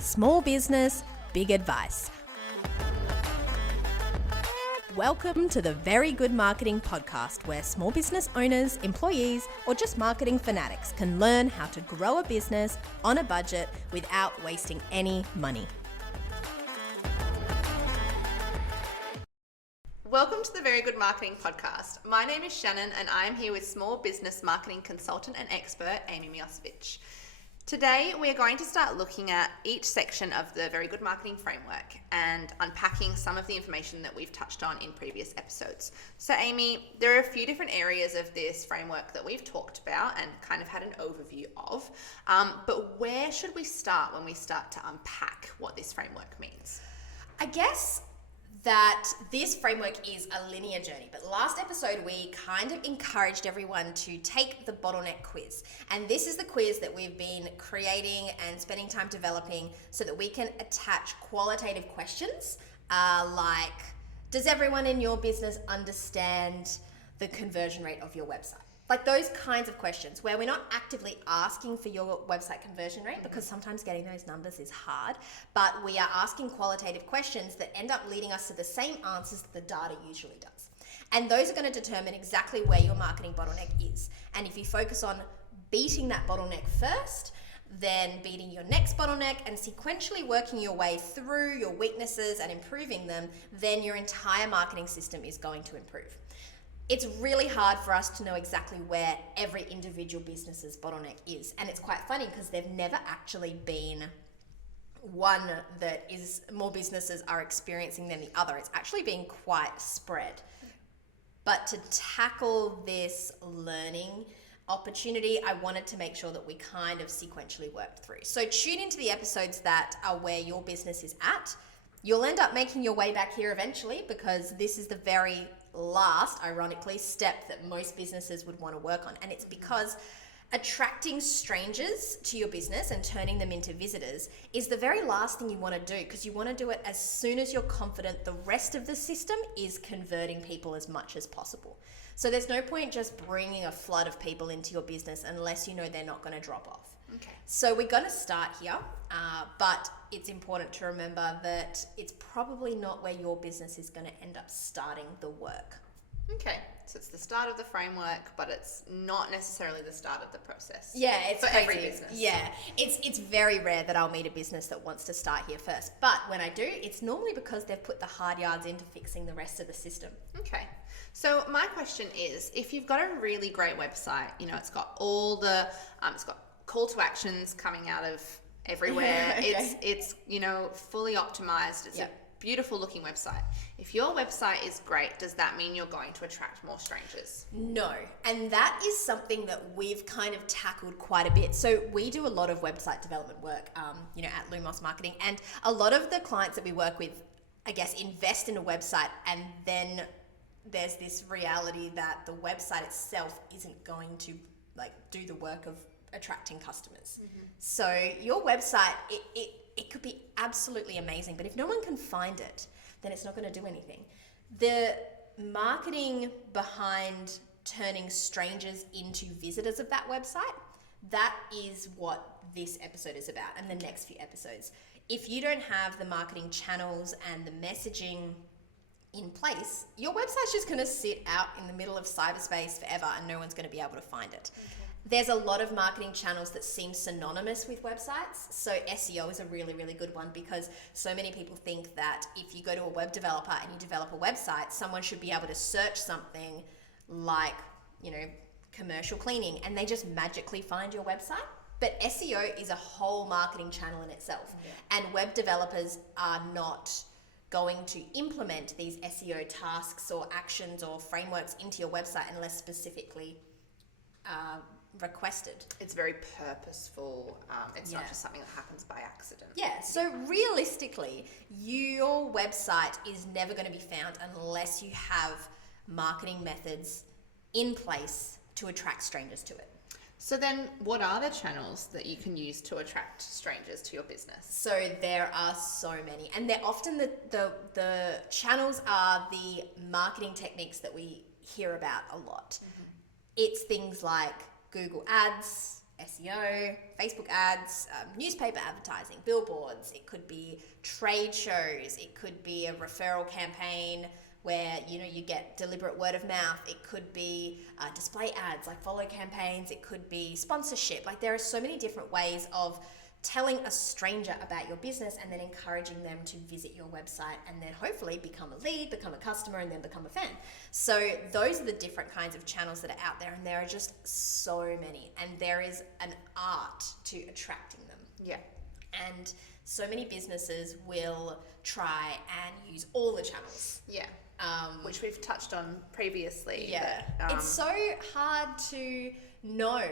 Small business, big advice. Welcome to the Very Good Marketing Podcast, where small business owners, employees, or just marketing fanatics can learn how to grow a business on a budget without wasting any money. Welcome to the Very Good Marketing Podcast. My name is Shannon and I am here with small business marketing consultant and expert Amy Miosevich. Today we are going to start looking at each section of the Very Good Marketing Framework and unpacking some of the information that we've touched on in previous episodes. So Amy, there are a few different areas of this framework that we've talked about and kind of had an overview of, but where should we start when we start to unpack what this framework means? I guess that this framework is a linear journey, but last episode we kind of encouraged everyone to take the bottleneck quiz, and this is the quiz that we've been creating and spending time developing so that we can attach qualitative questions like, does everyone in your business understand the conversion rate of your website? Like those kinds of questions where we're not actively asking for your website conversion rate, because sometimes getting those numbers is hard, but we are asking qualitative questions that end up leading us to the same answers that the data usually does. And those are going to determine exactly where your marketing bottleneck is. And if you focus on beating that bottleneck first, then beating your next bottleneck and sequentially working your way through your weaknesses and improving them, then your entire marketing system is going to improve. It's really hard for us to know exactly where every individual business's bottleneck is. And it's quite funny because they've never actually been one that is more businesses are experiencing than the other. It's actually been quite spread. But to tackle this learning opportunity, I wanted to make sure that we kind of sequentially worked through. So tune into the episodes that are where your business is at. You'll end up making your way back here eventually, because this is the very last, ironically, step that most businesses would want to work on. And it's because attracting strangers to your business and turning them into visitors is the very last thing you want to do, because you want to do it as soon as you're confident the rest of the system is converting people as much as possible. So there's no point just bringing a flood of people into your business unless you know they're not going to drop off. Okay. So we're going to start here, but it's important to remember that it's probably not where your business is going to end up starting the work. Okay, so it's the start of the framework, but it's not necessarily the start of the process. Yeah, it's for crazy. Every business. Yeah, it's very rare that I'll meet a business that wants to start here first. But when I do, it's normally because they've put the hard yards into fixing the rest of the system. Okay. So my question is, if you've got a really great website, it's got all the, it's got call to actions coming out of everywhere. Okay. It's fully optimized. It's a beautiful looking website. If your website is great, does that mean you're going to attract more strangers? No. And that is something that we've kind of tackled quite a bit. So we do a lot of website development work, at Lumos Marketing, and a lot of the clients that we work with, I guess, invest in a website, and then there's this reality that the website itself isn't going to do the work of attracting customers. Mm-hmm. So your website, it could be absolutely amazing, but if no one can find it, then it's not going to do anything. The marketing behind turning strangers into visitors of that website, that is what this episode is about, and the next few episodes. If you don't have the marketing channels and the messaging in place, your website's just going to sit out in the middle of cyberspace forever and no one's going to be able to find it. Okay. There's a lot of marketing channels that seem synonymous with websites. So SEO is a really, really good one, because so many people think that if you go to a web developer and you develop a website, someone should be able to search something like, commercial cleaning, and they just magically find your website. But SEO is a whole marketing channel in itself. Yeah. And web developers are not going to implement these SEO tasks or actions or frameworks into your website unless specifically requested. It's very purposeful. It's not just something that happens by accident. Yeah, so realistically, your website is never going to be found unless you have marketing methods in place to attract strangers to it. So then what are the channels that you can use to attract strangers to your business? So there are so many, and they're often the channels are the marketing techniques that we hear about a lot. Mm-hmm. It's things like Google Ads, SEO, Facebook ads, newspaper advertising, billboards. It could be trade shows. It could be a referral campaign where you get deliberate word of mouth. It could be display ads like follow campaigns. It could be sponsorship. Like there are so many different ways of telling a stranger about your business and then encouraging them to visit your website and then hopefully become a lead, become a customer, and then become a fan. So those are the different kinds of channels that are out there, and there are just so many, and there is an art to attracting them. Yeah. And so many businesses will try and use all the channels. Yeah. Which we've touched on previously. Yeah. But, it's so hard to know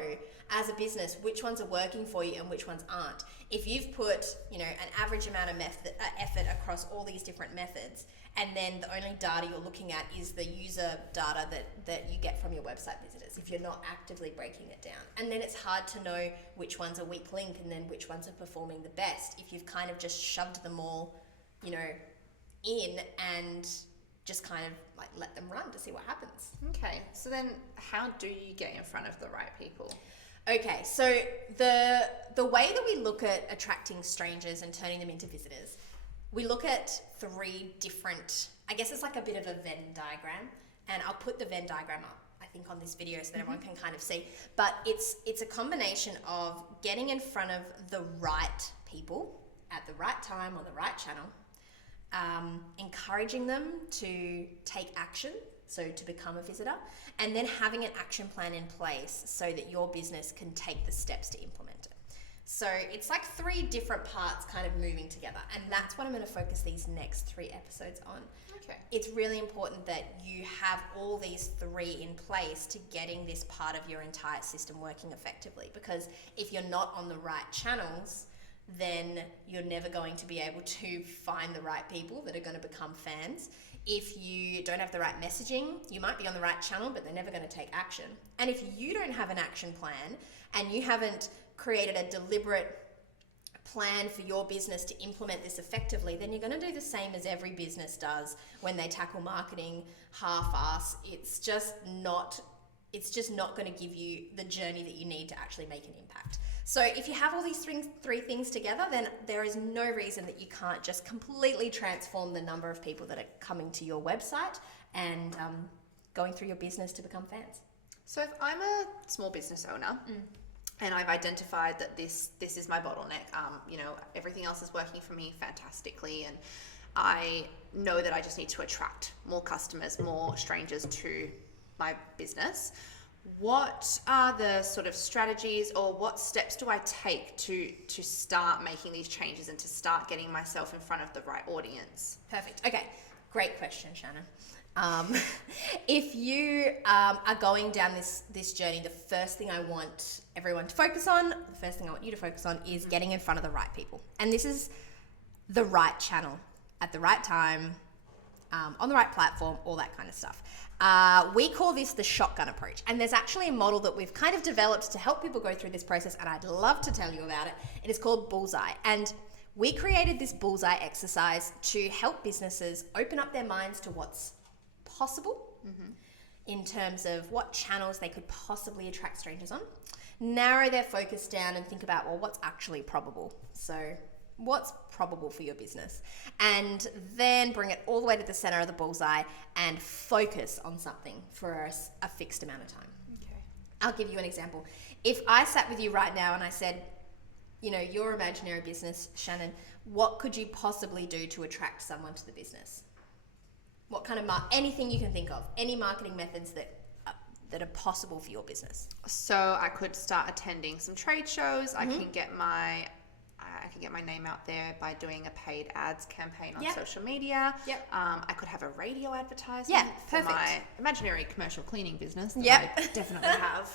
as a business which ones are working for you and which ones aren't. If you've put, an average amount of effort across all these different methods, and then the only data you're looking at is the user data that you get from your website visitors, if you're not actively breaking it down. And then it's hard to know which one's a weak link and then which ones are performing the best if you've kind of just shoved them all, in and just kind of like let them run to see what happens. Okay, so then how do you get in front of the right people? Okay, so the way that we look at attracting strangers and turning them into visitors, we look at 3 different, I guess it's like a bit of a Venn diagram, and I'll put the Venn diagram up, I think, on this video so that everyone can kind of see. But it's a combination of getting in front of the right people at the right time on the right channel, encouraging them to take action, so to become a visitor, and then having an action plan in place so that your business can take the steps to implement it. So it's like 3 different parts kind of moving together, and that's what I'm going to focus these next 3 episodes on. Okay. It's really important that you have all these 3 in place to getting this part of your entire system working effectively, because if you're not on the right channels, then you're never going to be able to find the right people that are going to become fans. If you don't have the right messaging, you might be on the right channel, but they're never going to take action. And if you don't have an action plan and you haven't created a deliberate plan for your business to implement this effectively, then you're going to do the same as every business does when they tackle marketing half-ass. It's just not going to give you the journey that you need to actually make an impact. So if you have all these 3 things together, then there is no reason that you can't just completely transform the number of people that are coming to your website and going through your business to become fans. So if I'm a small business owner and I've identified that this is my bottleneck, everything else is working for me fantastically, and I know that I just need to attract more customers, more strangers to my business, what are the sort of strategies or what steps do I take to start making these changes and to start getting myself in front of the right audience? Perfect. Okay, great question, Shannon. If you are going down this journey, the first thing I want everyone to focus on, the first thing I want you to focus on is getting in front of the right people. And this is the right channel at the right time, on the right platform, all that kind of stuff. We call this the shotgun approach, and there's actually a model that we've kind of developed to help people go through this process, and I'd love to tell you about it. It is called Bullseye, and we created this Bullseye exercise to help businesses open up their minds to what's possible in terms of what channels they could possibly attract strangers on, narrow their focus down and think about, well, what's actually probable? So what's probable for your business, and then bring it all the way to the center of the bullseye and focus on something for a fixed amount of time. Okay. I'll give you an example. If I sat with you right now and I said, your imaginary business, Shannon, what could you possibly do to attract someone to the business? What kind of anything you can think of, any marketing methods that are possible for your business? So I could start attending some trade shows. I can get my name out there by doing a paid ads campaign on social media. Yep. I could have a radio advertisement for my imaginary commercial cleaning business that I definitely have.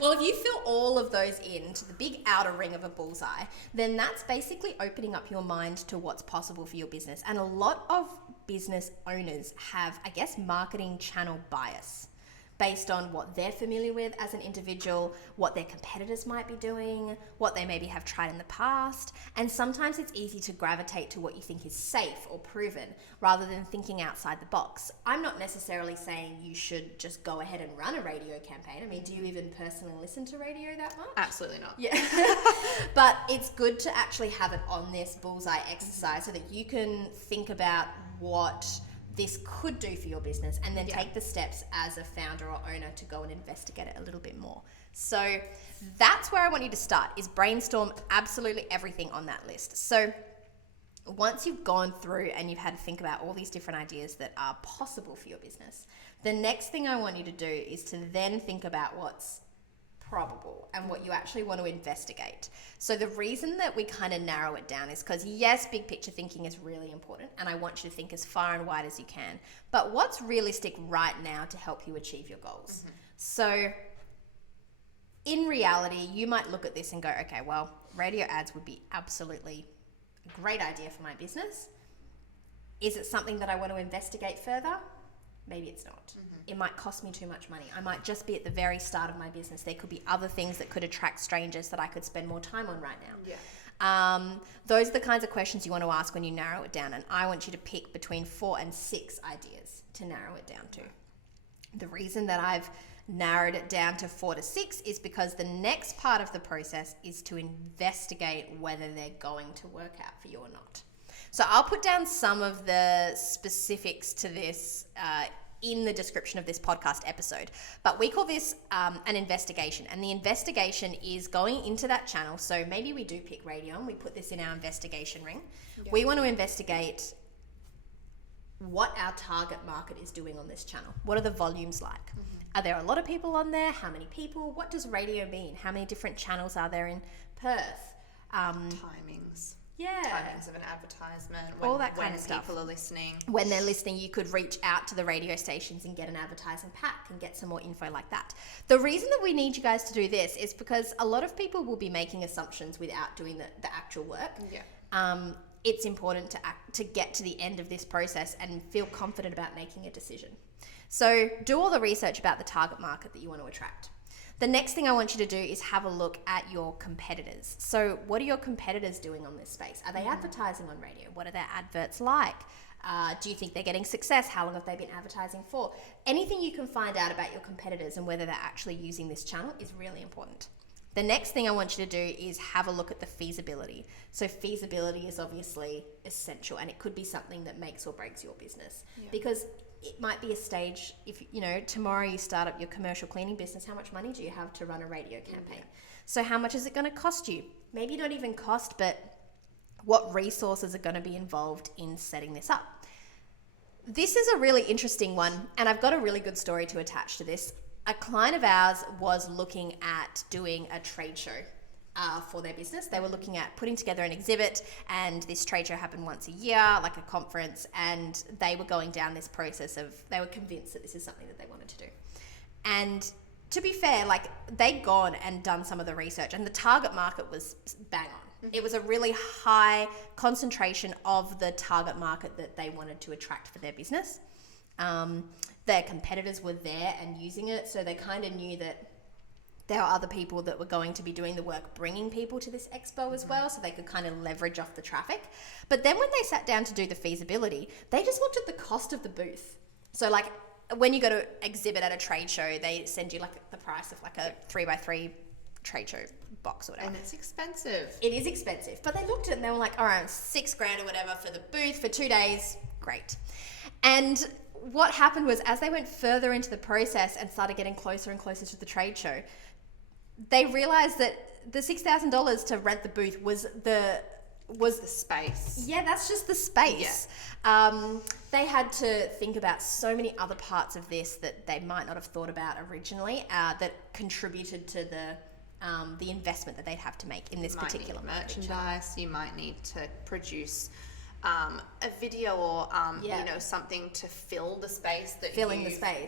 Well, if you fill all of those into the big outer ring of a bullseye, then that's basically opening up your mind to what's possible for your business. And a lot of business owners have, I guess, marketing channel bias. based on what they're familiar with as an individual, what their competitors might be doing, what they maybe have tried in the past. And sometimes it's easy to gravitate to what you think is safe or proven rather than thinking outside the box. I'm not necessarily saying you should just go ahead and run a radio campaign. I mean, do you even personally listen to radio that much? Absolutely not. Yeah. But it's good to actually have it on this bullseye exercise so that you can think about what this could do for your business and then take the steps as a founder or owner to go and investigate it a little bit more. So that's where I want you to start, is brainstorm absolutely everything on that list. So once you've gone through and you've had to think about all these different ideas that are possible for your business, the next thing I want you to do is to then think about what's probable and what you actually want to investigate. So the reason that we kind of narrow it down is because, yes, big picture thinking is really important, and I want you to think as far and wide as you can. But what's realistic right now to help you achieve your goals? So in reality, you might look at this and go, okay, well, radio ads would be absolutely a great idea for my business. Is it something that I want to investigate further? Maybe it's not. It might cost me too much money. I might just be at the very start of my business. There could be other things that could attract strangers that I could spend more time on right now. Yeah. Those are the kinds of questions you want to ask when you narrow it down. And I want you to pick between 4 and 6 ideas to narrow it down to. The reason that I've narrowed it down to 4 to 6 is because the next part of the process is to investigate whether they're going to work out for you or not. So I'll put down some of the specifics to this in the description of this podcast episode. But we call this an investigation. And the investigation is going into that channel. So maybe we do pick radio and we put this in our investigation ring. Yeah. We want to investigate what our target market is doing on this channel. What are the volumes like? Are there a lot of people on there? How many people? What does radio mean? How many different channels are there in Perth? Timings. Yeah. Timings of an advertisement. All that kind of stuff. When people are listening. When they're listening, you could reach out to the radio stations and get an advertising pack and get some more info like that. The reason that we need you guys to do this is because a lot of people will be making assumptions without doing the actual work. Yeah. It's important to get to the end of this process and feel confident about making a decision. So do all the research about the target market that you want to attract. The next thing I want you to do is have a look at your competitors. So what are your competitors doing on this space? Are they advertising on radio? What are their adverts like? Do you think they're getting success? How long have they been advertising for? Anything you can find out about your competitors and whether they're actually using this channel is really important. The next thing I want you to do is have a look at the feasibility. So feasibility is obviously essential, and it could be something that makes or breaks your business. Yeah. Because it might be a stage, if tomorrow you start up your commercial cleaning business, how much money do you have to run a radio campaign? So how much is it going to cost you? Maybe not even cost, but what resources are going to be involved in setting this up? This is a really interesting one, and I've got a really good story to attach to this. A client of ours was looking at doing a trade show for their business. They were looking at putting together an exhibit, and this trade show happened once a year, like a conference, and they were going down this process of, they were convinced that this is something that they wanted to do. And to be fair, like, they'd gone and done some of the research, and the target market was bang on. It was a really high concentration of the target market that they wanted to attract for their business. Their competitors were there and using it, so they kind of knew that there are other people that were going to be doing the work, bringing people to this expo as well, so they could kind of leverage off the traffic. But then when they sat down to do the feasibility, they just looked at the cost of the booth. So like when you go to exhibit at a trade show, they send you like the price of like a 3x3 trade show box or whatever. And it's expensive. It is expensive. But they looked at it and they were like, all right, $6,000 or whatever for the booth for 2 days. Great. And what happened was, as they went further into the process and started getting closer and closer to the trade show, they realized that the $6,000 to rent the booth was the space. Yeah, that's just the space. Yeah. They had to think about so many other parts of this that they might not have thought about originally, that contributed to the investment that they'd have to make in this particular merchandise. You might need to produce a video or something to fill the space that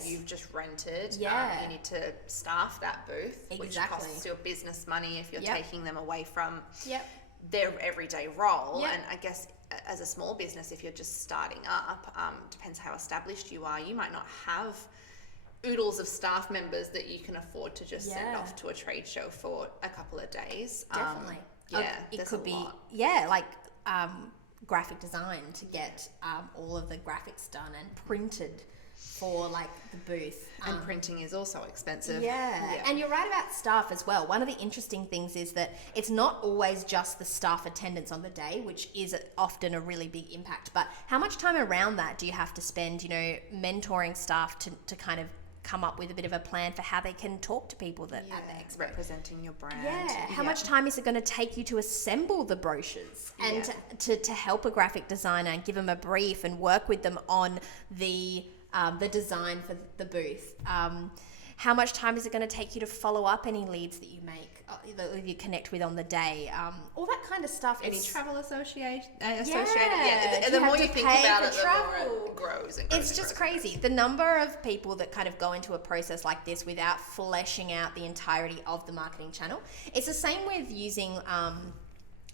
you've just rented. You need to staff that booth, which costs your business money if you're taking them away from their everyday role. And I guess as a small business, if you're just starting up, depends how established you are, you might not have oodles of staff members that you can afford to just send Yeah. off to a trade show for a couple of days. Definitely. It there's could a be, lot. like graphic design to get all of the graphics done and printed for like the booth. And printing is also expensive. Yeah. And you're right about staff as well. One of the interesting things is that it's not always just the staff attendance on the day, which is often a really big impact, but how much time around that do you have to spend, mentoring staff to kind of come up with a bit of a plan for how they can talk to people that at the expo. Representing your brand. Yeah. How much time is it going to take you to assemble the brochures and to help a graphic designer and give them a brief and work with them on the design for the booth? How much time is it going to take you to follow up any leads that you make, that you connect with on the day? All that kind of stuff. Any travel associated? Yeah. The more you think about it, the travel. more it grows and grows. It's just crazy. The number of people that kind of go into a process like this without fleshing out the entirety of the marketing channel. It's the same with using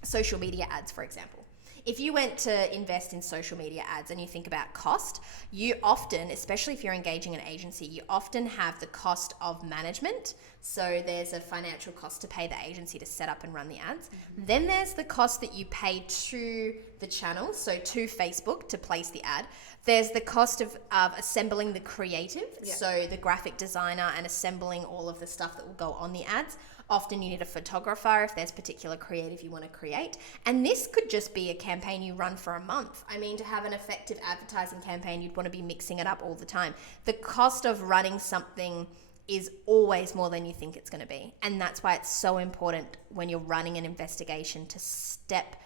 social media ads, for example. If you went to invest in social media ads and you think about cost, you often, especially if you're engaging an agency, you often have the cost of management. So there's a financial cost to pay the agency to set up and run the ads. Mm-hmm. Then there's the cost that you pay to the channel, so to Facebook to place the ad. There's the cost of assembling the creative, so the graphic designer and assembling all of the stuff that will go on the ads. Often you need a photographer if there's particular creative you want to create. And this could just be a campaign you run for a month. I mean, to have an effective advertising campaign, you'd want to be mixing it up all the time. The cost of running something is always more than you think it's going to be. And that's why it's so important when you're running an investigation to step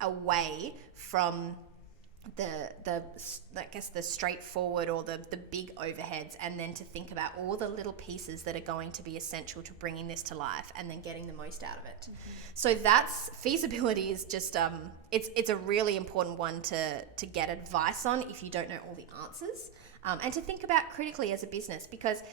away from the straightforward or the big overheads, and then to think about all the little pieces that are going to be essential to bringing this to life and then getting the most out of it. Mm-hmm. So that's feasibility is just it's a really important one to get advice on if you don't know all the answers, and to think about critically as a business, because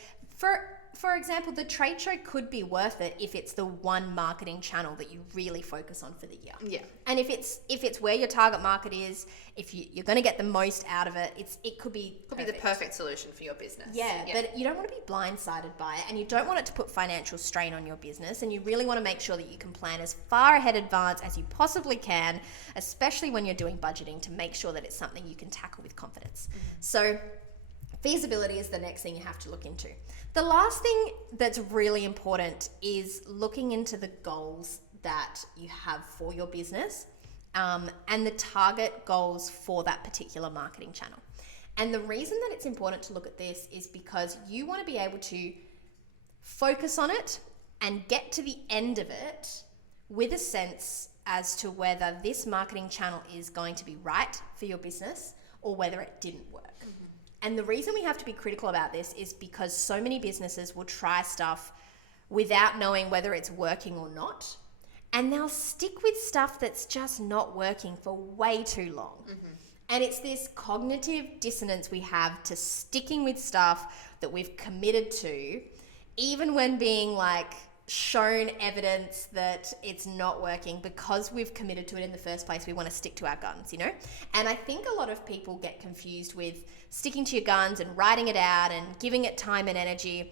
for example, the trade show could be worth it if it's the one marketing channel that you really focus on for the year. Yeah. And if it's where your target market is, if you're going to get the most out of it, it could be the perfect solution for your business. Yeah, but you don't want to be blindsided by it, and you don't want it to put financial strain on your business, and you really want to make sure that you can plan as far ahead advance as you possibly can, especially when you're doing budgeting, to make sure that it's something you can tackle with confidence. Mm-hmm. So feasibility is the next thing you have to look into. The last thing that's really important is looking into the goals that you have for your business, and the target goals for that particular marketing channel. And the reason that it's important to look at this is because you want to be able to focus on it and get to the end of it with a sense as to whether this marketing channel is going to be right for your business or whether it didn't work. And the reason we have to be critical about this is because so many businesses will try stuff without knowing whether it's working or not. And they'll stick with stuff that's just not working for way too long. Mm-hmm. And it's this cognitive dissonance we have to sticking with stuff that we've committed to, even when being shown evidence that it's not working. Because we've committed to it in the first place, we want to stick to our guns, And I think a lot of people get confused with sticking to your guns and writing it out and giving it time and energy,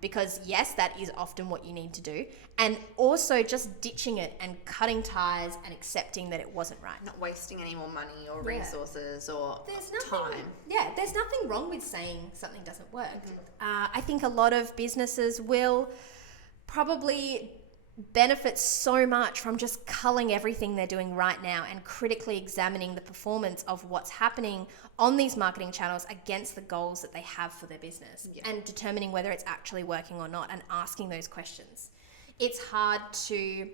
because yes, that is often what you need to do. And also just ditching it and cutting ties and accepting that it wasn't right. Not wasting any more money or resources or time. Yeah, there's nothing wrong with saying something doesn't work. Mm-hmm. I think a lot of businesses will probably benefit so much from just culling everything they're doing right now and critically examining the performance of what's happening on these marketing channels against the goals that they have for their business, and determining whether it's actually working or not, and asking those questions. It's hard to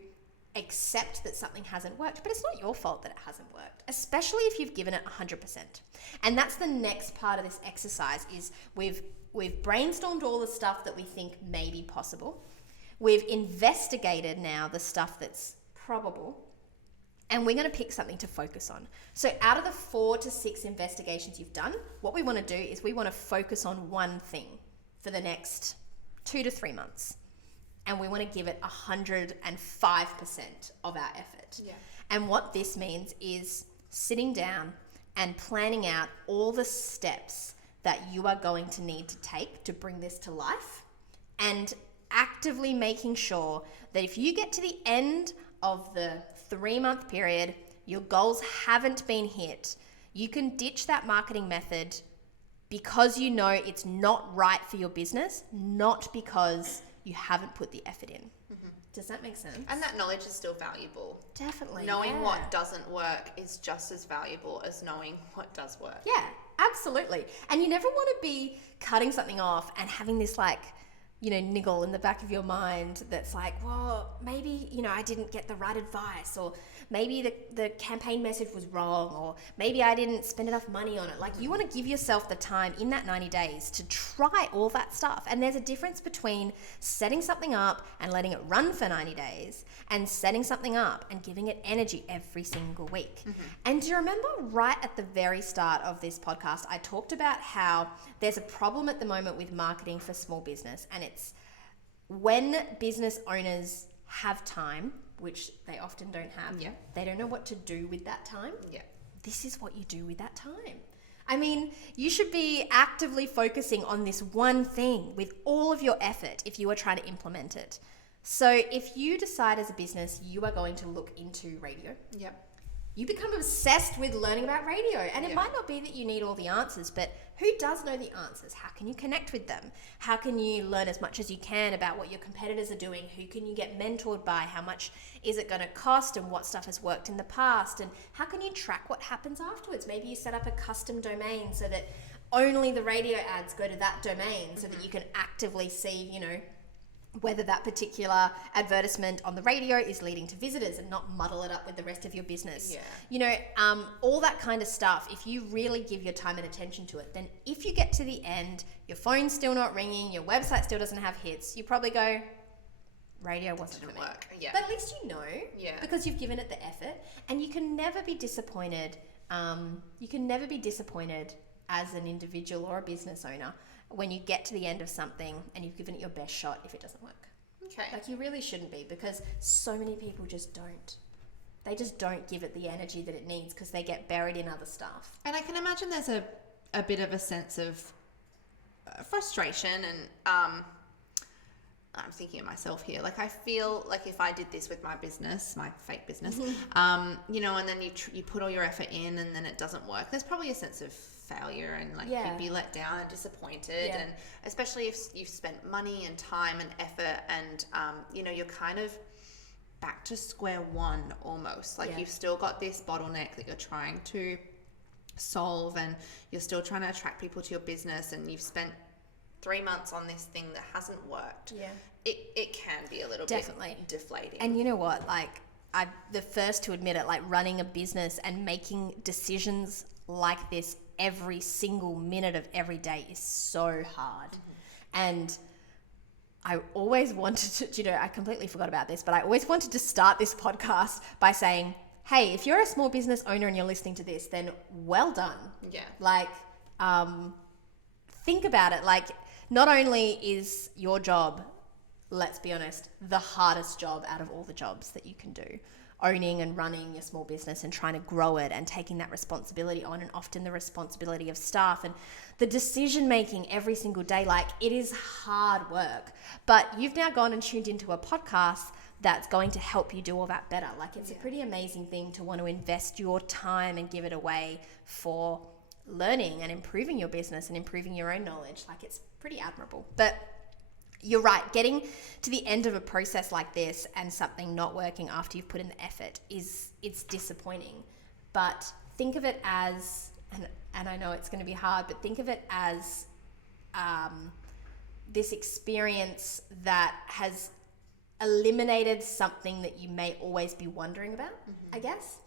accept that something hasn't worked, but it's not your fault that it hasn't worked, especially if you've given it 100%. And that's the next part of this exercise is we've brainstormed all the stuff that we think may be possible. We've investigated now the stuff that's probable, and we're going to pick something to focus on. So out of the 4 to 6 investigations you've done, what we want to do is we want to focus on one thing for the next 2 to 3 months. And we want to give it 105% of our effort. Yeah. And what this means is sitting down and planning out all the steps that you are going to need to take to bring this to life, and actively making sure that if you get to the end of the 3-month period, your goals haven't been hit, you can ditch that marketing method because you know it's not right for your business, not because you haven't put the effort in. Does that make sense? And that knowledge is still valuable. Definitely. Knowing what doesn't work is just as valuable as knowing what does work. Yeah, absolutely. And you never want to be cutting something off and having this niggle in the back of your mind that's like, well, maybe, I didn't get the right advice, or maybe the campaign message was wrong, or maybe I didn't spend enough money on it. Like, you want to give yourself the time in that 90 days to try all that stuff. And there's a difference between setting something up and letting it run for 90 days and setting something up and giving it energy every single week. And do you remember right at the very start of this podcast, I talked about how there's a problem at the moment with marketing for small business, and it's when business owners have time, which they often don't have. Yeah. They don't know what to do with that time. Yeah. This is what you do with that time. I mean, you should be actively focusing on this one thing with all of your effort if you are trying to implement it. So if you decide as a business you are going to look into radio, Yep. you become obsessed with learning about radio. And it might not be that you need all the answers, but who does know the answers? How can you connect with them? How can you learn as much as you can about what your competitors are doing? Who can you get mentored by? How much is it going to cost, and what stuff has worked in the past? And how can you track what happens afterwards? Maybe you set up a custom domain so that only the radio ads go to that domain, so that you can actively see, whether that particular advertisement on the radio is leading to visitors, and not muddle it up with the rest of your business. Yeah. All that kind of stuff, if you really give your time and attention to it, then if you get to the end, your phone's still not ringing, your website still doesn't have hits, you probably go, radio wasn't Didn't for me. work. Yeah. But at least you know, Yeah. because you've given it the effort, and you can never be disappointed. You can never be disappointed as an individual or a business owner when you get to the end of something and you've given it your best shot if it doesn't work. Okay. Like, you really shouldn't be, because so many people just don't. They just don't give it the energy that it needs because they get buried in other stuff. And I can imagine there's a bit of a sense of frustration, and I'm thinking of myself here. Like, I feel like if I did this with my business, my fake business, and then you put all your effort in and then it doesn't work, there's probably a sense of failure, and you'd be let down and disappointed, and especially if you've spent money and time and effort, and you're kind of back to square one almost. You've still got this bottleneck that you're trying to solve, and you're still trying to attract people to your business, and you've spent 3 months on this thing that hasn't worked. It can be a little Definitely. bit deflating. And you know what? I'm the first to admit it, running a business and making decisions like this every single minute of every day is so hard. And I always wanted to, I completely forgot about this, but I always wanted to start this podcast by saying, hey, if you're a small business owner and you're listening to this, then well done. Yeah. Think about it. Not only is your job, let's be honest, the hardest job out of all the jobs that you can do, owning and running your small business and trying to grow it and taking that responsibility on, and often the responsibility of staff and the decision making every single day. It is hard work, but you've now gone and tuned into a podcast that's going to help you do all that better. It's a pretty amazing thing to want to invest your time and give it away for learning and improving your business and improving your own knowledge. It's pretty admirable. But you're right, getting to the end of a process like this and something not working after you've put in the effort it's disappointing. But think of it as, and I know it's going to be hard, but think of it as this experience that has eliminated something that you may always be wondering about, I guess.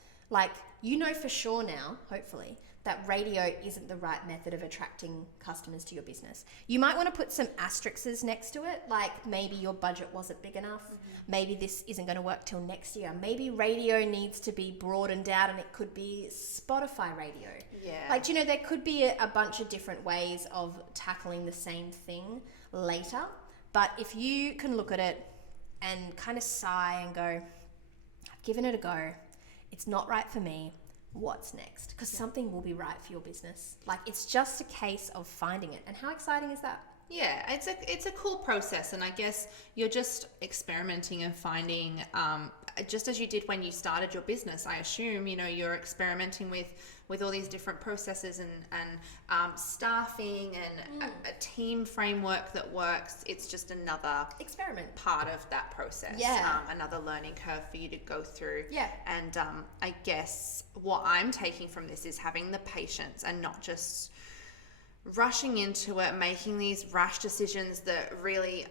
For sure now, hopefully, that radio isn't the right method of attracting customers to your business. You might want to put some asterisks next to it, maybe your budget wasn't big enough. Maybe this isn't going to work till next year. Maybe radio needs to be broadened out, and it could be Spotify radio. Yeah. There could be a bunch of different ways of tackling the same thing later. But if you can look at it and kind of sigh and go, I've given it a go, it's not right for me, what's next, because something will be right for your business. Like, it's just a case of finding it. And how exciting is that? Yeah, it's a cool process, and I guess you're just experimenting and finding, just as you did when you started your business. I assume you're experimenting with all these different processes and staffing and a team framework that works. It's just another experiment part of that process. Another learning curve for you to go through. And I guess what I'm taking from this is having the patience and not just rushing into it, making these rash decisions that really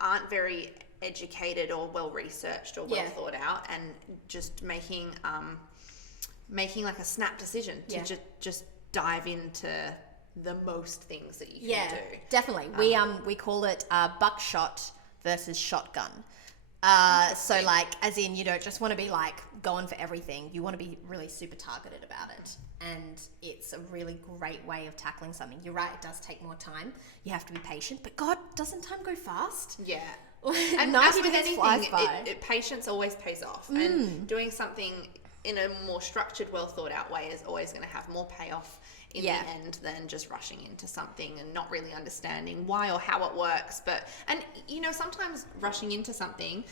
aren't very educated or well researched or well thought out, and just making like a snap decision to just dive into the most things that you can do. Definitely. We call it buckshot versus shotgun. So like, as in, you don't just want to be like going for everything. You want to be really super targeted about it. And it's a really great way of tackling something. You're right, it does take more time. You have to be patient, but God, doesn't time go fast? Yeah. And as with anything, patience always pays off. And doing something in a more structured, well thought out way is always going to have more payoff in the end than just rushing into something and not really understanding why or how it works. And sometimes rushing into something,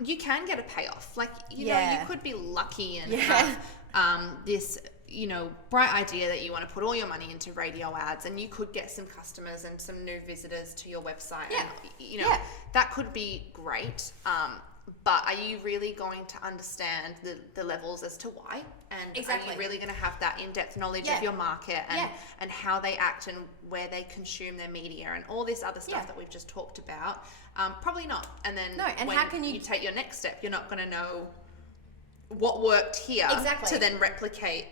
you can get a payoff. Like, you could be lucky and have this bright idea that you want to put all your money into radio ads, and you could get some customers and some new visitors to your website. And, that could be great. But are you really going to understand the levels as to why? And are you really going to have that in-depth knowledge of your market and how they act and where they consume their media and all this other stuff that we've just talked about? Probably not. And then how can you take your next step, you're not going to know what worked here to then replicate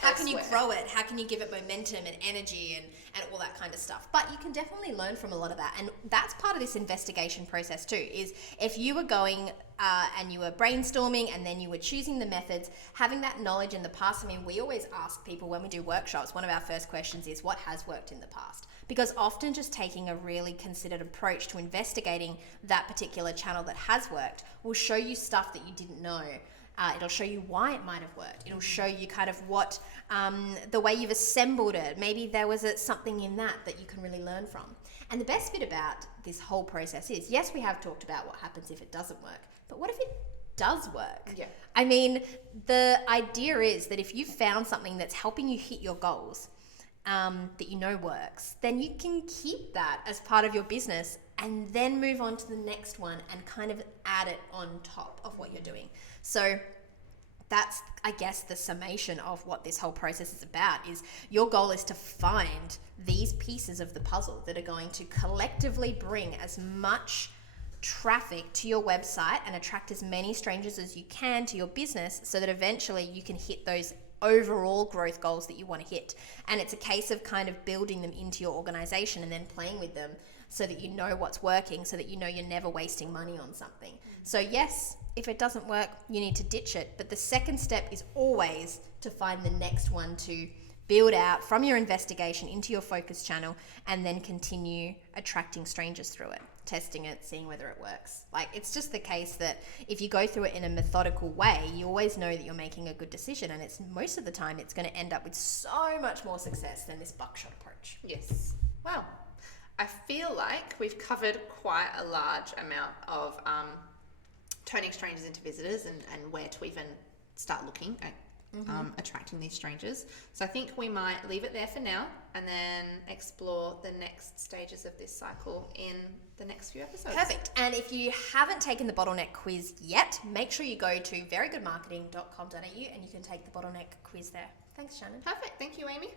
how can you grow it, how can you give it momentum and energy and all that kind of stuff. But you can definitely learn from a lot of that, and that's part of this investigation process too, is if you were going and you were brainstorming and then you were choosing the methods, having that knowledge in the past. I mean, we always ask people when we do workshops, one of our first questions is what has worked in the past, because often just taking a really considered approach to investigating that particular channel that has worked will show you stuff that you didn't know. It'll show you why it might have worked. It'll show you kind of what, the way you've assembled it. Maybe there was something in that you can really learn from. And the best bit about this whole process is, yes, we have talked about what happens if it doesn't work, but what if it does work? Yeah. I mean, the idea is that if you've found something that's helping you hit your goals, that works, then you can keep that as part of your business and then move on to the next one and kind of add it on top of what you're doing. So that's, I guess, the summation of what this whole process is about. Is your goal is to find these pieces of the puzzle that are going to collectively bring as much traffic to your website and attract as many strangers as you can to your business, so that eventually you can hit those overall growth goals that you want to hit. And it's a case of kind of building them into your organization and then playing with them so that you know what's working, so that you know you're never wasting money on something. So yes, if it doesn't work, you need to ditch it. But the second step is always to find the next one to build out from your investigation into your focus channel, and then continue attracting strangers through it, testing it, seeing whether it works. Like, it's just the case that if you go through it in a methodical way, you always know that you're making a good decision, and it's most of the time it's going to end up with so much more success than this buckshot approach. Yes. Well, I feel like we've covered quite a large amount of turning strangers into visitors and where to even start looking at attracting these strangers. So I think we might leave it there for now and then explore the next stages of this cycle in the next few episodes. Perfect. And if you haven't taken the bottleneck quiz yet, make sure you go to verygoodmarketing.com.au and you can take the bottleneck quiz there. Thanks, Shannon. Perfect. Thank you, Amy.